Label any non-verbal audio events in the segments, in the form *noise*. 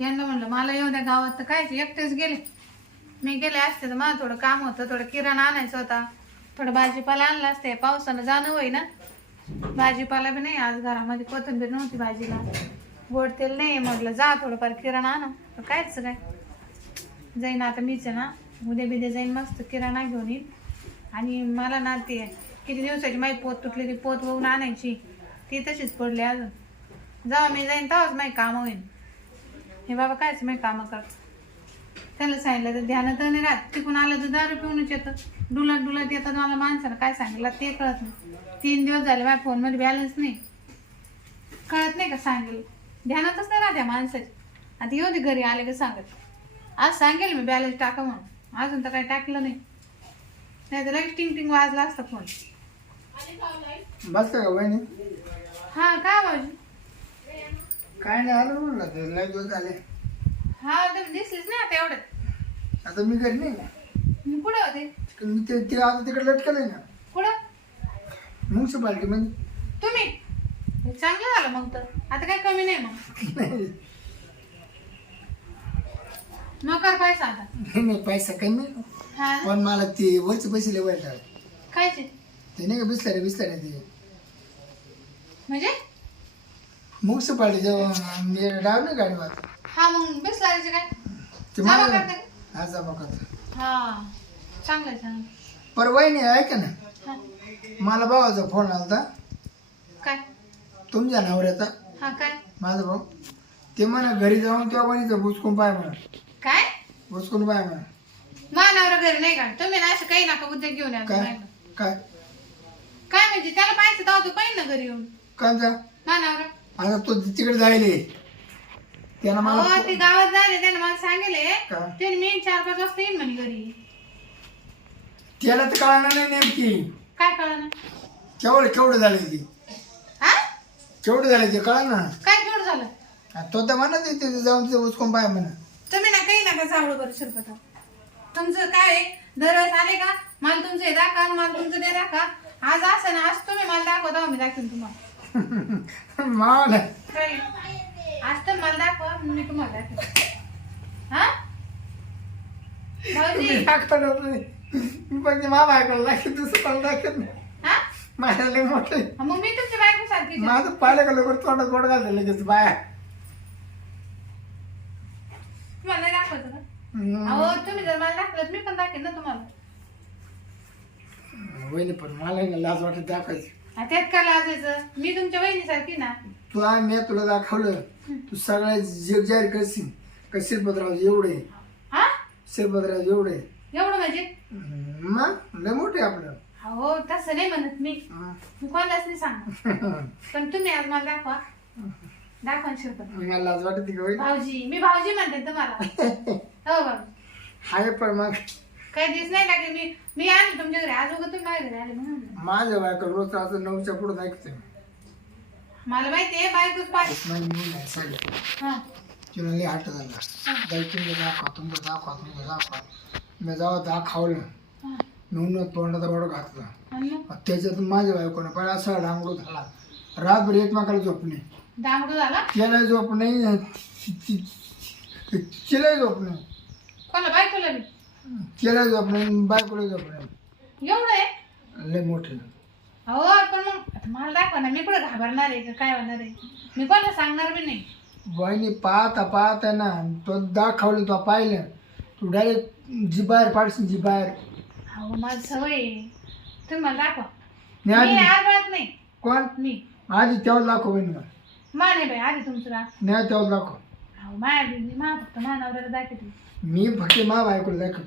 यांना म्हणलं मला येऊ द्या गावात. तर काय एकटेच गेले. मी गेले असते तर मला थोडं काम होतं थोडं किराणा आणायचं होता. थोडं भाजीपाला आणला असते पावसानं जाणं होई ना. भाजीपाला बी नाही आज घरामध्ये कोथिंबीर नव्हती भाजीला. गोड तेल नाही म्हटलं जा थोडंफार किराणा आणा. तर कायच काय जाईन आता मीच ना. उद्या बिद्या जाईन मस्त किराणा घेऊन येईन. आणि मला ना ते किती दिवसाची माई पोत तुटली ती पोत वळून आणायची. ती तशीच पडली अजून. जेव्हा मी जाईन तेव्हाच माझी कामं होईन हे बाबा कायच मी कामं कर त्याला सांगितलं तर ध्यानात नाही राहत. तिकून आलं तर दारू पिऊनच येतं. डुलत डुलत येतात मला माणसानं काय सांगितलं ते कळत नाही. तीन दिवस झाले माझ्या फोनमध्ये बॅलन्स नाही. कळत नाही का सांगेल ध्यानातच नाही राहत या माणसाची. आता येऊ दे घरी आले का सांगत. आज सांगेल मी बॅलन्स टाका म्हणून. अजून तर काही टाकलं नाही. नाही तर लगेच टिंग टिंग वाजला असता फोन बस का वहिनी? हा काय भाऊजी? काय नाही आलं म्हणलं ते लय दिवस झाले. हा तुम्ही दिसलीच नाही आता एवढं. आता मी घरी नाही ना. मी कुठं होते? मी ते ते आता तिकडे लटकलंय ना. कुठं? म्युन्सिपाल्टी मध्ये. तुम्ही? हे चांगलं झालं मग तर. आता काही कमी नाही मग. नाही. मग कर पैसा आता. नाही पैसा काही नाही. हा? पण मला ते वरचे पैसे लय वाईट लागले. खायचे ते नाही का बिस्तारे बिस्तारे ते. म्हणजे? म्युन्सिपाल्टी जेव्हा मी डाव नाही गाडीवर हा मग बिस्लारीचे काय? ते जमा मला करते? हा जमा करतो. हा चांगलं आहे, चांगलं पर वहिनी ऐका ना हा. मला भावाचा फोन आला होता. काय? तुमच्या नवऱ्याचा. हा काय? माझा भाऊ. ते म्हणा घरी जाऊन तेव्हा वहिनीचं बुचकून पाय म्हणा. काय? बुचकून पाय म्हणा. मानावर घरी नाही का? तुम्ही ना असं काही नका उद्योग घेऊन या. काय. काय? काय म्हणजे त्याला पाहायचं तेव्हा तू पाहिजे ना घरी येऊन. काय जा मानावर आता तो तिकडे जायले. त्यानं मला हो ते गावात झाले त्याने मला सांगितले. का? ते मी चार पाच वाजता येईन म्हणे घरी. त्याला तर कळणार नाही नेमकी. काय कळलं? ना केवढं केवढं झाले ती? हा? केवढं झाले ते कळा ना? काय केवढं झालं? तो तर म्हणत आहे तिथे जाऊन तिथे उचकून पाय म्हणा तुम्ही ना काही नका चावलं बरं शिरपता तुमचं काय आहे? दरवेळेस आले का? मला तुमचं हे दाखवा मला तुमचं ते दाखवा. आज असं ना आज तुम्ही मला दाखवता मी दाखवेन तुम्हाला. *laughs* मला आज तर मला दाखवा मी तुम्हाला हा? मी बायकोला दाखवत दुसरं दाखवत नाही. हा? माझ्या लय मोठे मग मी तुमच्या बायको सारखी माझं पाहिलं का लवकर तोंडात गोड घालतं लगेच बाया. तुम्हाला. अहो तुम्ही जर मला मी पण दाखवेन ना तुम्हाला. वहिनी पण मला लाज वाटत दाखवायची. हा, त्यात काय लाजायचं? मी तुमच्या वहिनीसारखी ना. तुला मी तुला दाखवलं. तू सगळ्या जग जाहीर करशील. का शिरपतराव एवढे? हा? शिरपतराव एवढे? एवढं म्हणजे? मग? लय मोठे आपलं. हो तसं नाही म्हणत मी. हं. मी कोणालाच नाही सांगणार *laughs* पण तुम्ही आज मला दाखवा. दाखवा शिरपत मला लाज वाटते का? भाऊजी मी भाऊजी म्हणते तुम्हाला. हो भाऊजी हाय पण मग. काही दिवस नाही लागले. मी मी आले तुमच्या घरी. आज उगा तुम्ही माझ्या घरी आले म्हणून. माझ्या बायका रोज असं नऊच्या पुढे ऐकते मला माहिती आहे बायकोच पाहिजे नाही मी नाही सांगितलं हा. तिला लय हट झाला जाई तुमचं दाखवा तुमचं दाखवा तुमचं दाखवा. मी जावं दाखवलं. हा. म्हणून तोंडाचा बडं घातला. आणि मग? त्याच्यातून माझ्या बायकोनं पण असा डांगडू झाला. रातभर एकमेकाला झोप नाही. दांगडू झाला? त्याला झोप नाही ति- ति- तिला झोप नाही. कोणा बायकोला बी? झोप नाही बायकोला झोप नाही. एवढं आहे? लय मोठे. हो पण मग आता मला दाखवा ना मी कुठं घाबरणार आहे? का काय होणार आहे? मी कोणाला सांगणार बी नाही. वहिनी पाहता पाहता ना तो दाखवलं तो पाहिलं. तू डायरेक्ट जी बाहेर पाडशील जी बाहेर हो माझं सवय आहे. तुम्ही मला दाखवा. मी मी आधी आरबळत नाही. कोण? मी. आधी तेव्हा दाखव वहिनी माने बाई आधी तुमचं दाख नाही तेव्हा दाखव. हो माया बी मी मा फक्त मानावऱ्याला दाखवते. मी फक्त मा बायकोला दाखव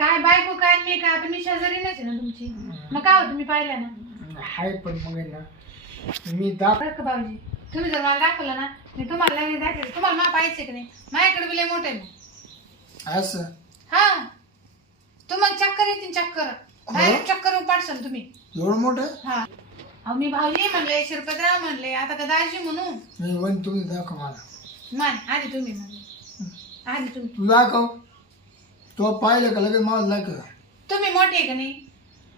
काय बायको काय मी काय? आता मी शेजारी नाही ना तुमची. मग काय होतं? मी पाहिलं ना. हाय पण मग आहे ना. मी दाख बरं का भाऊजी? तुम्ही जर मला दाखवलं ना मी तुम्हाला लगेच तुम्हाला मला पाहिजे की नाही? माझ्याकडे बी लय मोठं मग. असं? हा. तुम्हाला चक्कर येतील चक्कर. डायरेक्ट चक्कर पाडशाल तुम्ही. एवढं मोठं? हा. अहो मी भाऊजी म्हणले शिरपतराव म्हणले आता का दाजी म्हणू मी तुम्ही दाखव मला. मान आधी तुम्ही म्हणले आधी तुम्ही. तू दाखव. तो पाहिलं का लगेच मला दाखव तुम्ही मोठे आहे का नाही?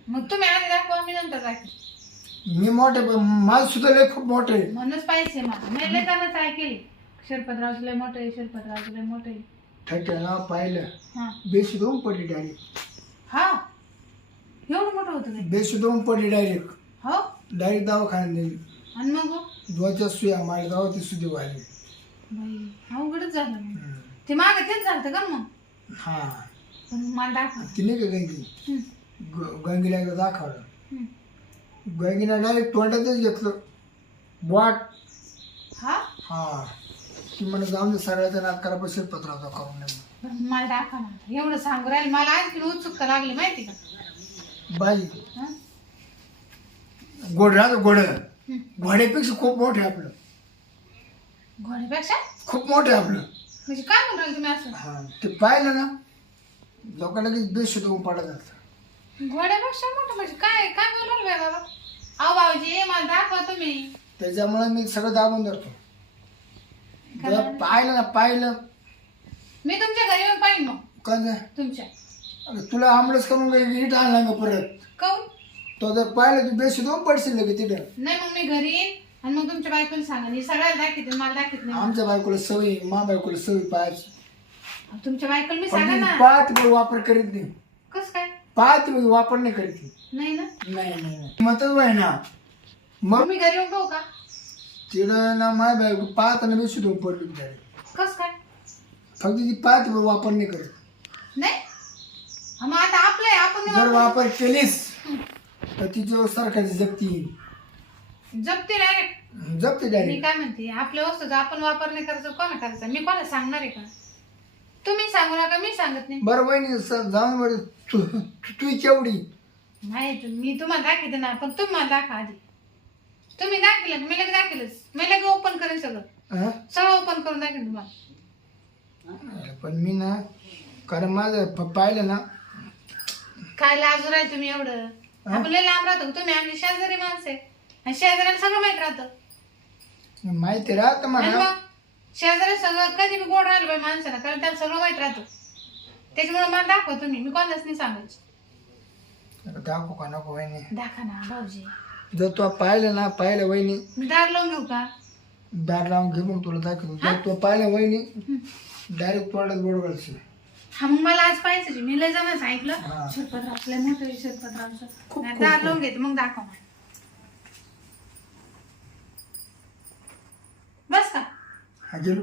मग तुम्ही आधी दाखवा मी नंतर दाखव. मी मोठे पण माझं सुद्धा लय खूप मोठे म्हणूनच पाहिजे मला. मी लय करण्याचं ऐकेली शिरपतरावचं लय मोठं आहे शिरपतरावचं लय मोठं आहे. नाव पाहिलं. हा. बेशी दोन पडली डायरेक्ट हा. एवढं मोठं होतं काय बेशी दोन पडली डायरेक्ट हो? डायरेक्ट दवाखान्यात नेली. आणि मग? दोनच्या सुया माझ्या गावात ती सुदी वाढली बाई अवघडच झालं. मग ते मागं तेच झालं का मग? हा. मला दाखव. ती नाही का गंगी? गंगीला एकदा दाखवलं. गंगीनं डायरेक्ट तोंडातच घेतलं. बॉट हा? हा. ती म्हणे जाऊन दे सगळ्याचा नाद करा पण शिरपत्राचा करून नये बरं, मला दाखवा ना. एवढं सांगू राहील मला आणखी उत्सुकता लागली माहिती का? बाई. हा? गोड राहतं गोड. घोड्यापेक्षा खूप मोठं आपलं. घोड्यापेक्षा? खूप मोठं आपलं. म्हणजे काय म्हणून राहिले तुम्ही असं? हा. ते पाहिलं ना लोकांना लगेच बेशुद्ध होऊन पडत जातं. घोड्यापेक्षा मोठं म्हणजे काय काय बोलाल बाई बाबा अहो भाऊजी मला दाखवा तुम्ही. त्याच्यामुळे मी सगळं दाबून धरतो. जर पाहिलं ना पाहिलं. मी तुमच्या घरी येऊन पाहिन मग. का तुमच्या. तुला आंबळच करून इट आणला का परत. काऊन? तो जर पाहिलं तू बेशुद्ध होऊन पडशील लगे तिथं. नाही मग मी घरी येईन आणि मग तुमच्या बायकोला सांगा मी सगळ्याला दाखवते मला दाखवत नाही. आमच्या बायकोला सवय मा बायकोला सवय पाहायची. तुमच्या बायकोला मी पण सांगा ती ना. पाहत बघ वापर करीत नाही. कस काय? पाहत बघ वापर नाही करीत ती. नाही ना? नाही नाही नाही. मतच आहे ना. मग मी घरी येऊन पाहू का? तिथं ना माय बायको पाहताना बेशुद्ध होऊन पडली बिचारी. कस काय? फक्त ती पाहत बघ वापर नाही करत. नाही? हा, मग आता आपलं आहे आपण नाही जर वापरत. वापर केलीस तर तिच्या सरकारची जप्ती येईल. जपते डायरेक्ट जप्ती मी डायरेक्ट काय म्हणते आपल्या वस्तूचा आपण वापर नाही करायचा कोणा करायचा? मी कोणाला सांगणार आहे का? तुम्ही सांगू नका मी सांगत नाही. बरं वहिनी स- जाऊन बरं तू तू- तू केवढी? नाही तर मी तुम्हाला दाखवते ना पण तुम्ही मला दाखवा आधी. तुम्ही दाखवलं मी लगेच दाखवलंच. मी लगेच ओपन करेन सगळं. हा? सगळं ओपन करून दाखवेन तुम्हाला. पण मी ना कारण माझं प- पाहिलं ना. काय लाजू राहील तुम्ही एवढं. हा? आपण लय लांब राहतो तुम्ही आमची शेजारी माणसं आहे. आणि शेजाऱ्याला सगळं माहीत राहतं. माहिती राहत आणि मला मग? शेजारी सगळं कधी बी गोड राहिलं पाहिजे माणसाला कारण त्याला सगळं माहीत राहतं. त्याच्यामुळे मला दाखवा तुम्ही मी कोणालाच नाही सांगायचं. दाखवू का नको वहिनी? दाखवा ना भाऊजी. जर तू पाहिलं ना पाहिलं वहिनी. मी दार लावून घेऊ का? दार लावून घे मग तुला दाखवतो. जर तू पाहिलं वहिनी डायरेक्ट तोंडात गोड घालशील हा मग मला आज पाहिजे मी लय जणांचं हा. ऐकलं शिरपतराव लय मोठं शिरपतरावचं. खूप- नाही, दार लावून घेते मग दाखवा मला. बस का हा गेलो.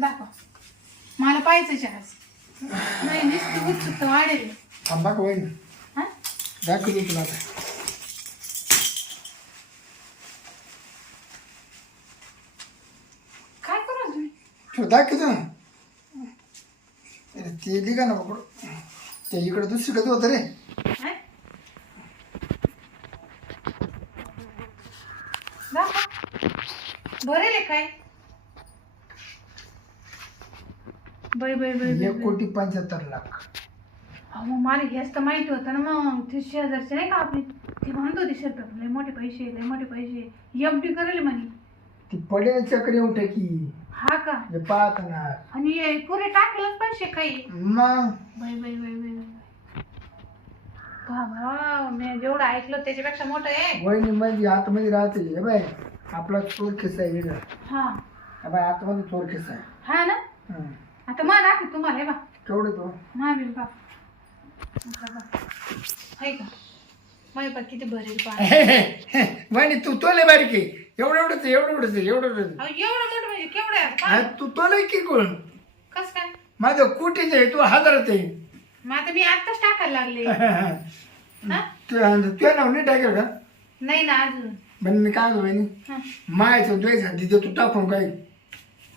दाखवा. मला पाहिजेच आज नाही नुसती उत्सुकता वाढेल. थांबा का हा? दाखवतो तुला आता. काय करू तुम्ही तू दाखवतो ना. अरे ते लिगा ना पकडू. ते इकडे दुसरीकडे होतं रे काय दाखवा भरेल आहे काय? बै बै बै बै, एक. कोटी पंच्याहत्तर लाख. अहो मग मला हेच तर माहिती होतं ना मग. ते शेजारचे नाही का आपली? ती म्हणत होती शेतात लय मोठे पैसे लय मोठे पैसे. एफ डी करेल म्हणे. ती पडेल चक्री उठे की. हा का? हे पाहत ना. आणि हे पुरे टाकलेच पैसे काही. मग? बाई बाई बाई बाई बाई. बाबा मी जेवढं ऐकलं त्याच्यापेक्षा मोठं आहे. वहिनी म्हणजे आतमध्ये राहते हे बाय आपला चोर खिस्सा आहे इकडं. हा. बाय आतमध्ये चोर खिस्सा आहे. हा ना. आता मा दाखव तुम्हाला हे बा केवढं तो? मा बिल बा का? किती भरेल पा वहिनी तू तो लय बारीक आहे. एवढं एवढंच आहे, एवढं एवढंच आहे, एवढं एवढंच आहे. अहो, एवढं मोठं म्हणजे केवढं हा, पहा. तू तो लय की कोण कस काय? माझं कुठेच आहे तू हजारात आहे. मग आता मी आत्ताच टाकायला लागले. हा तू तुझ्या नाव नाही टाकेल का? नाही ना अजून. पण मी काय म्हणतो वहिनी हा. मायचं द्वेष हाती दे तू टाकून काय?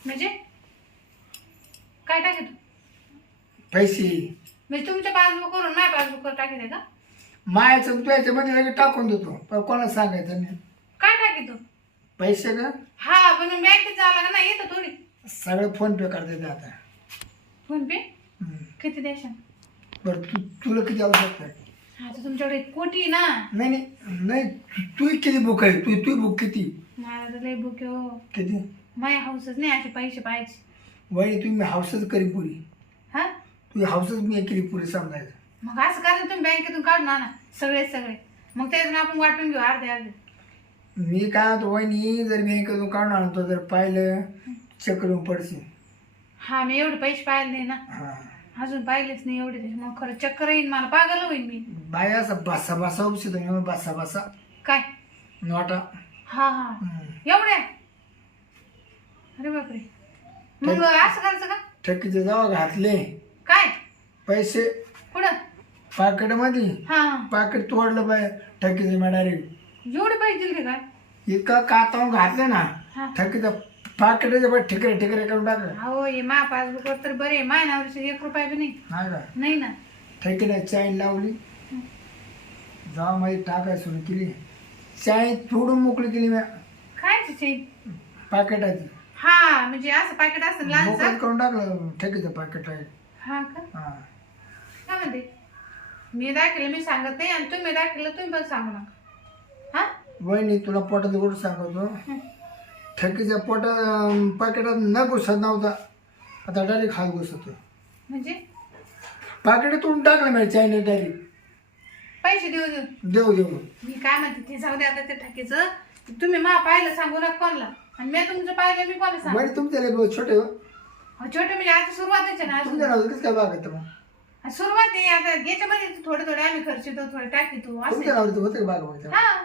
म्हणजे? काय टाकेल पैसे. म्हणजे तुमच्या पासबुकवरून माझ्या पासबुकवर टाकेल का? मायाचं द्वेषमध्ये लगेच टाकून देतो. पण कोणाला सांगायचं नाही. काय टाकेल तू? पैसे का हा पण मग बँकेत जावं लागेल ना येतं थोडी. सगळं फोन पे करते ते आता. PhonePe. किती द्यायचं बरं तू तुला किती आवश्यकता आहे? हा तर तुमच्याकडे एक कोटी ना? नाही नाही नाही तू- किती बुक आहे? तू तू बुक किती? मला तर लय बुक हो. किती? माझ्या हाऊसच नाही असे पैसे पाहिजे वहिनी तुम्ही हाऊसच करी पुरी. हा? तू हाऊसच मी केली पुरी समजायचं मग असं करा तुम्ही बँकेतून काढून आणा सगळे सगळे. मग त्याच्यातून आपण वाटून घेऊ अर्धे अर्धे. मी काय म्हणतो वहिनी जर बँकेतून काढून आणतो जर पाहिलं चक्रून पडशील. हा मी एवढे पैसे पाहिले नाही ना. हा. अजून पाहिलेच नाही एवढे मग खरं चक्कर येईन मला पागल होईन मी. बाय असं बसा बसा उपशी तुम्ही बसा बसा. काय? नोटा. हा हा. हम्म. एवढे अरे बापरे. मग असं करायचं का? ठकीचे जेव्हा घातले. काय? पैसे. कुठं? पाकिटमध्ये. हा. हा पाकिट तोडलं पाय ठकीचे मॅडारी एवढे पैसे दिले काय इतकं कातावून घातलं ना हा. ठकीचं पाकिटाचे पण ठिकरे ठिकरे करून टाकलं. अहो हे मा पासबुक वर तर बरे माय नावाचे एक रुपया बी नाही. हा का? नाही ना. ठेकीला चाईन लावली. जेव्हा मध्ये टाकायला सुरू केली. चाईन तोडून मोकळी केली मी काय तिचे पाकिटाची. हा म्हणजे असं पॅकेट असतं लहानचं मोकळं करून टाकलं ठेकीचं पाकिट आहे. हा का? हा. काय म्हणते? मी दाखवलं मी सांगत नाही. आणि तुम्ही दाखवलं तुम्ही पण सांगू नका. हा? वहिनी तुला पोटात गोड सांगतो. हं. ठेकीच्या पोटा पाकिटात न घुसत नव्हता. आता डायरेक्ट हात घुसतो म्हणजे? पाकिट तोडून टाकलं मी चायने डायरेक्ट पैसे देऊ देऊ. देऊ देऊ. मी काय म्हणते ते जाऊ दे आता ते ठकीचं. तुम्ही मा पाहिलं सांगू नका कोणला. आणि मी तुमचं पाहिलं मी कोणाला सांग? वहिनी तुमच्या छोटे हो. छोटे म्हणजे आता सुरुवातच आहे ना अजून. तुमच्या नाव कसं काय बागत मग? सुरुवात आहे आता याच्यामध्ये थोडे थोडे आम्ही खर्चितो थोडे टाकीतो असं तुमच्या नावाचं होतं का बाग हा.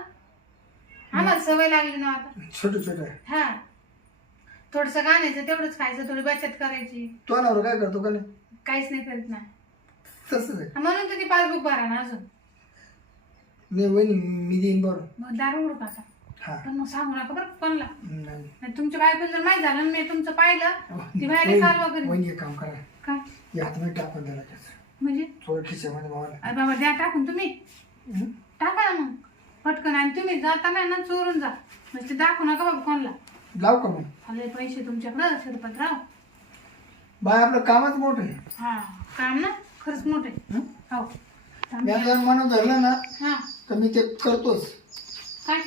आम्हाला सवय लागली ना आता. छोटे छोटे हा. थोडस गाण्याचं तेवढंच खायचं थोडी बचत करायची. तो नावर काय करतो का नाही? काहीच नाही करीत ना. तसंच आहे. म्हणून तर ती पासबुक भरा ना अजून. नाही वहिनी मी देईन बरं मग दारू उडू का आता? हा. पण मग सांगू नका बरं कोणला. नाही. नाही तुमच्या बायको जर माहीत झालं ना मी तुमचं पाहिलं ती बाहेर काल वगैरे वहिनी एक काम करा. काय? या हातमध्ये टाकून त्याचं म्हणजे? थोडं खिशामध्ये मावाला अरे बाबा द्या टाकून तुम्ही. हं? टाका ना मग. पटकन आणि तुम्ही जाताना ना चोरून जा. म्हणजे दाखवू नका बाबा कोणला. लाव का मग? आले पैसे तुमच्याकडं शिरपतराव बाय आपलं कामच मोठं आहे. हा काम ना खरंच मोठे हं? हो मी म्हणून धरलं ना हा. तर मी ते करतोच. काय?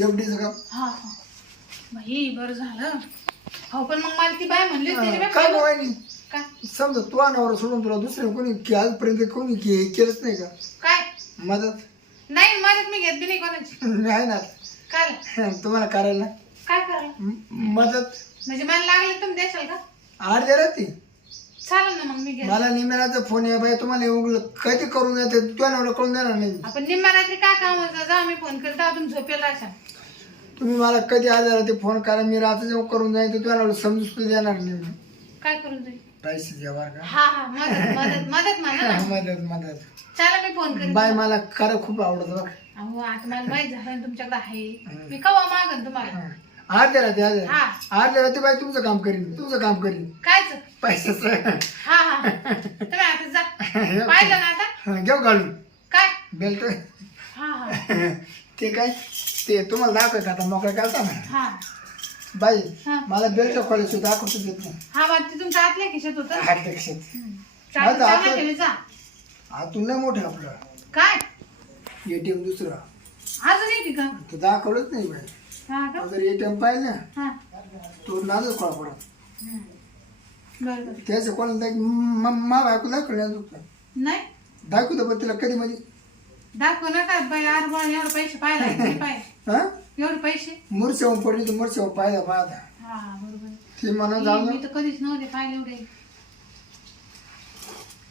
एवढीच काम. हा हा. बाई बरं झालं. हो पण मग मला ती बाय म्हणली होती त्याच्यापेक्षा काय गं वहिनी काय? समजा तू अनावर सोडून तुला दुसरं कोणी के- आजपर्यंत कोणी के- केलंच नाही का? काय? मदत. नाही मदत मी घेत बी नाही कोणाची. आहे ना. काय? तुम्हाला करायला काय करायला? म- मदत. म्हणजे मला लागले तुम्ही देशाल का? अर्ध्या राहते चालेल ना मग मी घेत. मला निमेराचा फोन आहे बाई तुम्हाला एवढं कधी करून देते? एवढं करून देणार नाही. आपण रात्री काय काम होतं जा मी फोन करता तुम्ही झोपेल राशा तुम्ही मला कधी आजार होते फोन करा मी रात्री जेव्हा करून जाईन तर तुम्हाला एवढं समजून सुद्धा देणार नाही. काय करून जाईल पैसे द्या बरं का? हा हा मदत मदत मदत म्हणा ना. *laughs* मदत मदत. चला मी फोन करेन बाय मला खरं खूप आवडत बघ. अहो आता मला माहीत झालं ना तुमच्याकडे आहे. मी कवा मागन तुम्हाला? राहते हा. राहते बाई तुमचं काम करीन तुमचं काम करीन. कायच? पैशाचं. हा हा. तुम्ही आता जा. *laughs* पाहिलं ना आता? घेऊ घालून काय? बेल्ट हा हा. *laughs* ते काय? ते तुम्हाला दाखवायचं आता मोकळं करता ना. हा. बाई हा. मला बेल्ट खोलायचं दाखवतो देत नाही. हा ते तुमच्या आतल्या खिशात होतं? हार्दिक क्षेत्र चालेल माझं चांगला आतलं- ठेवी जा आतून नाही मोठं आपलं. काय? एटीएम दुसरं. अजून एक आहे का? तो दाखवलंच नाही बाई. हा का? जर एटीएम पाहिलं ना हा. तो नाजच कोळा पडत हम्म. बरं बरं. त्याचं कोणाला दाख म- बायको दाखवलं नाही नाही? दाखवतो पण तिला कधी म्हणजे. दाखवू नका बाई आर बळ एवढे पैसे पाहिजे *laughs* पाहिजे हा? एवढे पैसे? मुरसेवून पडली तर मुरसेवून पाहिला पाहता. हा बरोबर. ती म्हणा जाऊ मी तर कधीच नव्हते पाहिले एवढे.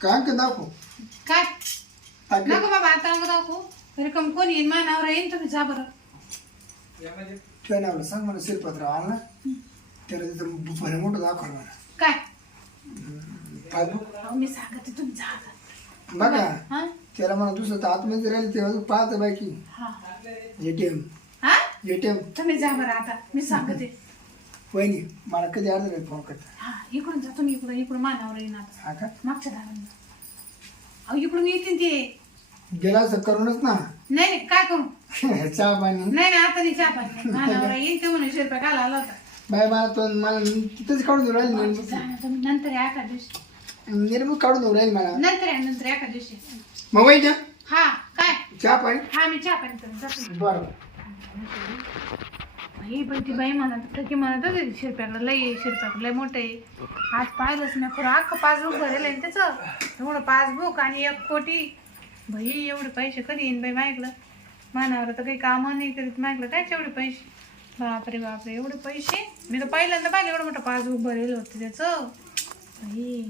काय का दाखव? काय? दाखव. नको बाबा आता नको दाखवू. तरी कम कोणी येईन? मानावर येईन तुम्ही जा बरं. नावला सांग मला शिरपत्राव आला त्याला तिथं भले मोठं दाखव मला. काय? पासबुक मी सांगते तुम्ही जा आता. बघा. हा? त्याला म्हणा दुसरं तर आतमध्ये राहील तेव्हा पाहत बाकी. हा. एटीएम एटीएम तुम्ही जा बरं आता. मी सांगते. वहिनी मला कधी अर्धा वेळ फोन करता? हा इकडून जा तुम्ही इकडून. इकडून मानावर येईन आता. हा का? मागच्या दाराला अहो इकडून येतील ते. गेला असं करूनच ना. नाही नाही काय करू? *laughs* चहा पाणी. नाही नाही आता नाही चहा पाणी. मानावर येईन ते म्हणून रुपये काला आला होता. बाय मला तो मला तिथेच काढून देऊ राहील जा ना तुम्ही. नंतर या एका दिवशी. निर्मूत काढून देऊ राहील मला. नंतर या नंतर एका दिवशी. मग वहिनी हा काय? चहा पाणी. हा मी चहा पाणी करून जातो. बरं. ही पण ती बाई म्हणत होती म्हणत होती शिरप्याकडे लय आहे, शिरप्याकडे लय मोठे आज पाहिलंच नाही खरं अख्खं पासबुक भरेल आहे त्याचं. एवढं पासबुक आणि एक कोटी. भाई एवढे पैसे कधी येईन बाई मागलं? मानावर तर काही कामं नाही करीत मागलं काय एवढे पैसे? बापरे बापरे एवढे पैसे? मी तर पहिल्यांदा पाहिलं एवढं मोठं पासबुक भरेल होतं त्याचं. बाई